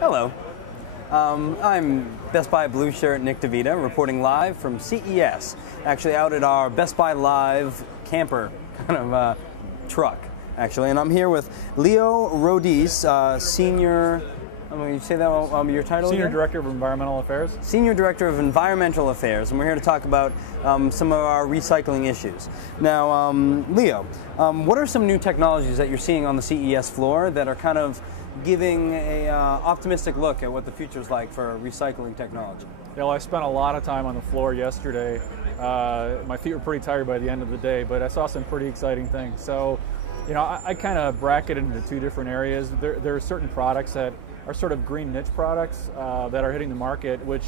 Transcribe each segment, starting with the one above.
Hello. I'm Best Buy Blue Shirt Nick DeVita, reporting live from CES. Actually out at our Best Buy Live camper kind of truck, actually. And I'm here with Leo Raudys, Senior, you say that your title Senior again? Director of Environmental Affairs. Senior Director of Environmental Affairs, and we're here to talk about some of our recycling issues. Now, Leo, what are some new technologies that you're seeing on the CES floor that are kind of giving a optimistic look at what the future's like for recycling technology? Yeah, well, I spent a lot of time on the floor yesterday. My feet were pretty tired by the end of the day, but I saw some pretty exciting things. So, you know, I kind of bracket it into two different areas. There are certain products that are sort of green niche products that are hitting the market, which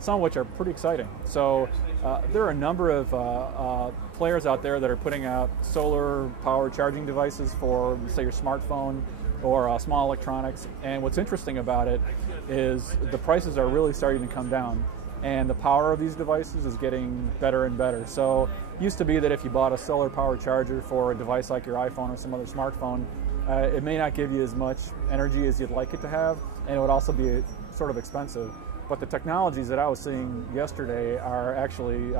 some of which are pretty exciting. So there are a number of players out there that are putting out solar power charging devices for, say, your smartphone or small electronics. And what's interesting about it is the prices are really starting to come down, and the power of these devices is getting better and better. So it used to be that if you bought a solar power charger for a device like your iPhone or some other smartphone, it may not give you as much energy as you'd like it to have, and it would also be sort of expensive. But the technologies that I was seeing yesterday are actually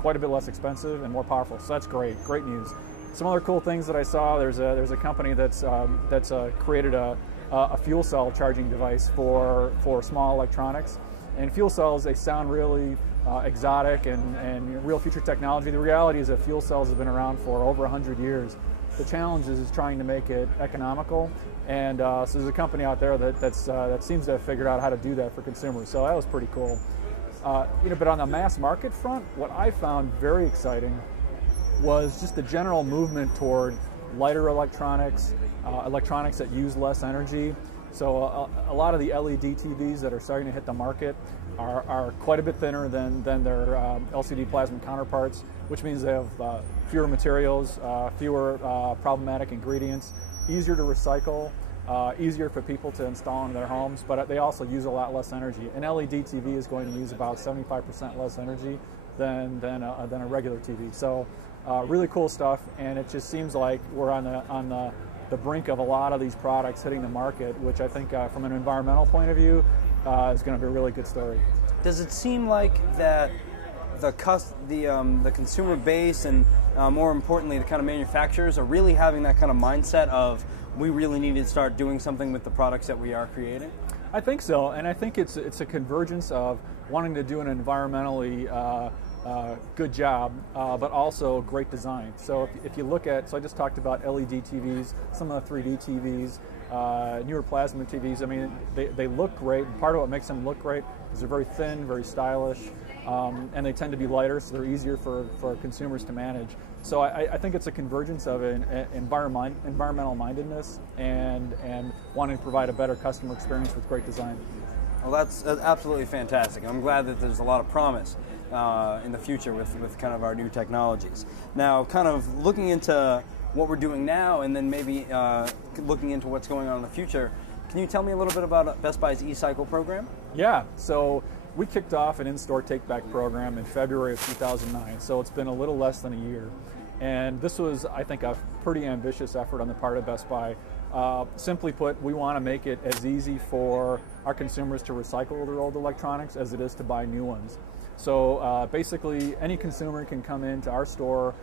quite a bit less expensive and more powerful. So that's great news. Some other cool things that I saw, there's a company that's created a fuel cell charging device for small electronics. And fuel cells, they sound really exotic and real future technology. The reality is that fuel cells have been around for over 100 years. The challenge is trying to make it economical, and so there's a company out there that seems to have figured out how to do that for consumers. So that was pretty cool. But on the mass market front, what I found very exciting was just the general movement toward lighter electronics, electronics that use less energy. So a lot of the LED TVs that are starting to hit the market are quite a bit thinner than their LCD plasma counterparts, which means they have fewer materials, fewer problematic ingredients, easier to recycle, easier for people to install in their homes, but they also use a lot less energy. An LED TV is going to use about 75% less energy than a regular TV. So really cool stuff, and it just seems like we're on the brink of a lot of these products hitting the market, which I think from an environmental point of view is going to be a really good story. Does it seem like that the consumer base and more importantly the kind of manufacturers are really having that kind of mindset of we really need to start doing something with the products that we are creating? I think so, and I think it's a convergence of wanting to do an environmentally good job, but also great design. So if you look at, so I just talked about LED TVs, some of the 3D TVs, newer plasma TVs. I mean, they look great. Part of what makes them look great is they're very thin, very stylish, and they tend to be lighter, so they're easier for consumers to manage. So I think it's a convergence of environmental mindedness and wanting to provide a better customer experience with great design. Well, that's absolutely fantastic. I'm glad that there's a lot of promise in the future with kind of our new technologies. Now, kind of looking into what we're doing now and then maybe looking into what's going on in the future, can you tell me a little bit about Best Buy's e-cycle program? Yeah, so we kicked off an in-store take-back program in February of 2009, so it's been a little less than a year. And this was, I think, a pretty ambitious effort on the part of Best Buy. Simply put, we want to make it as easy for our consumers to recycle their old electronics as it is to buy new ones. So basically, any consumer can come into our store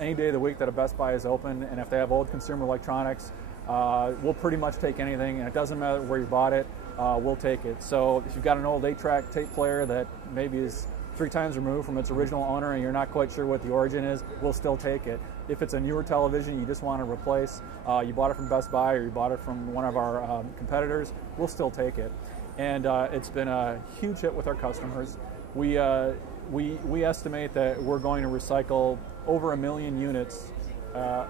any day of the week that a Best Buy is open, and if they have old consumer electronics, we'll pretty much take anything, and it doesn't matter where you bought it, we'll take it. So if you've got an old 8-track tape player that maybe is 3 times removed from its original owner and you're not quite sure what the origin is, we'll still take it. If it's a newer television you just want to replace, you bought it from Best Buy or you bought it from one of our competitors, we'll still take it. And it's been a huge hit with our customers. We estimate that we're going to recycle over 1 million units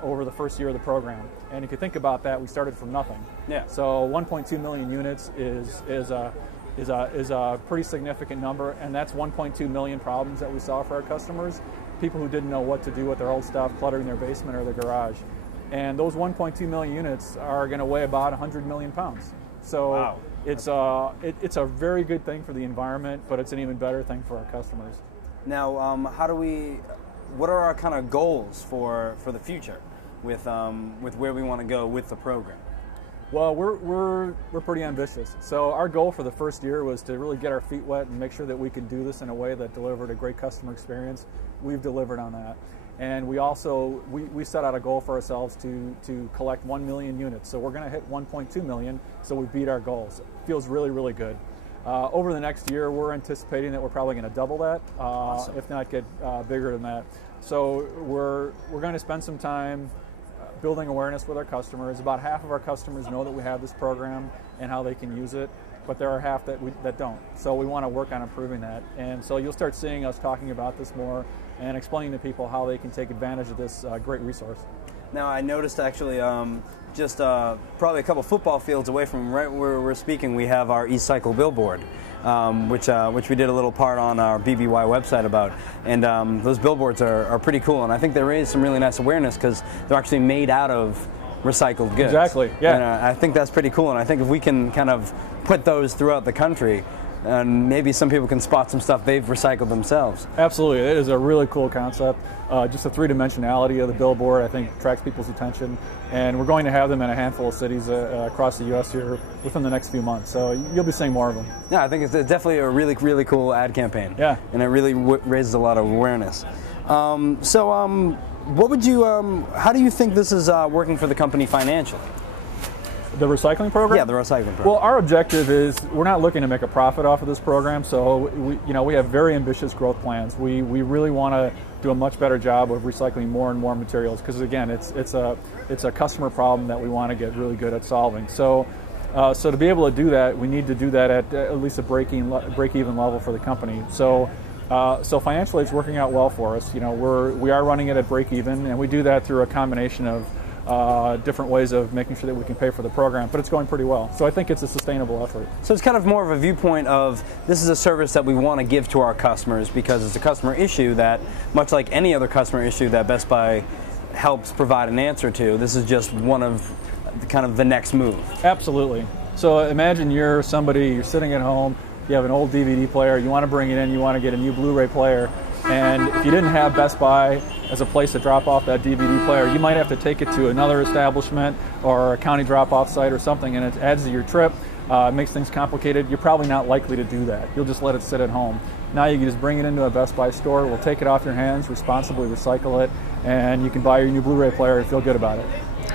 over the first year of the program. And if you think about that, we started from nothing. Yeah. So 1.2 million units is a pretty significant number, and that's 1.2 million problems that we solve for our customers. People who didn't know what to do with their old stuff, cluttering their basement or their garage. And those 1.2 million units are going to weigh about 100 million pounds. So wow. It's a very good thing for the environment, but it's an even better thing for our customers. Now, what are our kind of goals for the future with where we want to go with the program? Well, we're pretty ambitious. So our goal for the first year was to really get our feet wet and make sure that we could do this in a way that delivered a great customer experience. We've delivered on that. And we also, we set out a goal for ourselves to collect 1 million units. So we're going to hit 1.2 million, so we beat our goals. It feels really, really good. Over the next year, we're anticipating that we're probably going to double that, Awesome. if not get bigger than that. So we're going to spend some time building awareness with our customers. About half of our customers know that we have this program and how they can use it, but there are half that don't. So we want to work on improving that. And so you'll start seeing us talking about this more and explaining to people how they can take advantage of this great resource. Now, I noticed actually just probably a couple football fields away from right where we're speaking, we have our e-cycle billboard, which we did a little part on our BBY website about. And those billboards are pretty cool, and I think they raise some really nice awareness because they're actually made out of recycled goods. Exactly, yeah. And I think that's pretty cool, and I think if we can kind of put those throughout the country, and maybe some people can spot some stuff they've recycled themselves. Absolutely, it is a really cool concept. Just the three-dimensionality of the billboard, I think, attracts people's attention. And we're going to have them in a handful of cities across the U.S. here within the next few months. So you'll be seeing more of them. Yeah, I think it's definitely a really, really cool ad campaign. Yeah. And it really raises a lot of awareness. What would you, how do you think this is working for the company financially? The recycling program? Yeah, the recycling program. Well, our objective is we're not looking to make a profit off of this program, so we have very ambitious growth plans. We really want to do a much better job of recycling more and more materials because, again, it's a customer problem that we want to get really good at solving. So to be able to do that, we need to do that at least a break-even level for the company. So financially, it's working out well for us. We are running it at break-even, and we do that through a combination of different ways of making sure that we can pay for the program, but it's going pretty well. So I think it's a sustainable effort. So it's kind of more of a viewpoint of this is a service that we want to give to our customers because it's a customer issue that, much like any other customer issue that Best Buy helps provide an answer to, this is just one of kind of the next move. Absolutely. So imagine you're sitting at home, you have an old DVD player, you want to bring it in, you want to get a new Blu-ray player, and if you didn't have Best Buy as a place to drop off that DVD player, you might have to take it to another establishment or a county drop-off site or something, and it adds to your trip, makes things complicated. You're probably not likely to do that. You'll just let it sit at home. Now you can just bring it into a Best Buy store, we'll take it off your hands, responsibly recycle it, and you can buy your new Blu-ray player and feel good about it.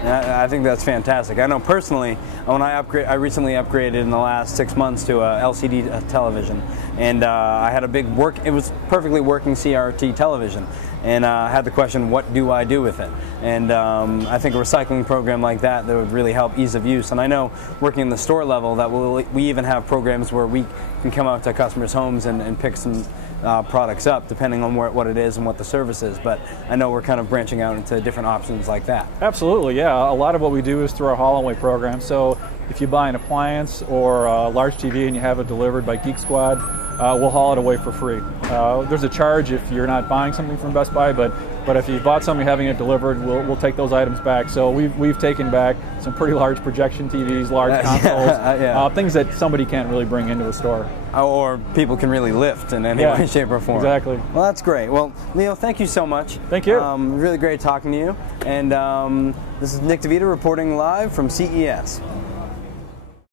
I think that's fantastic. I know personally, when I recently upgraded in the last 6 months to a LCD television, and I had it was perfectly working CRT television, and I had the question, what do I do with it? And I think a recycling program like that would really help ease of use. And I know working in the store level that we even have programs where we can come out to customers' homes and pick some products up depending on what it is and what the service is, but I know we're kind of branching out into different options like that. Absolutely, yeah. A lot of what we do is through our haul away program. So if you buy an appliance or a large TV and you have it delivered by Geek Squad, we'll haul it away for free. There's a charge if you're not buying something from Best Buy, but if you bought something having it delivered, we'll take those items back. So we've taken back some pretty large projection TVs, large consoles, things that somebody can't really bring into a store. Or people can really lift in any way, shape, or form. Exactly. Well, that's great. Well, Leo, thank you so much. Thank you. Really great talking to you. And this is Nick DeVita reporting live from CES.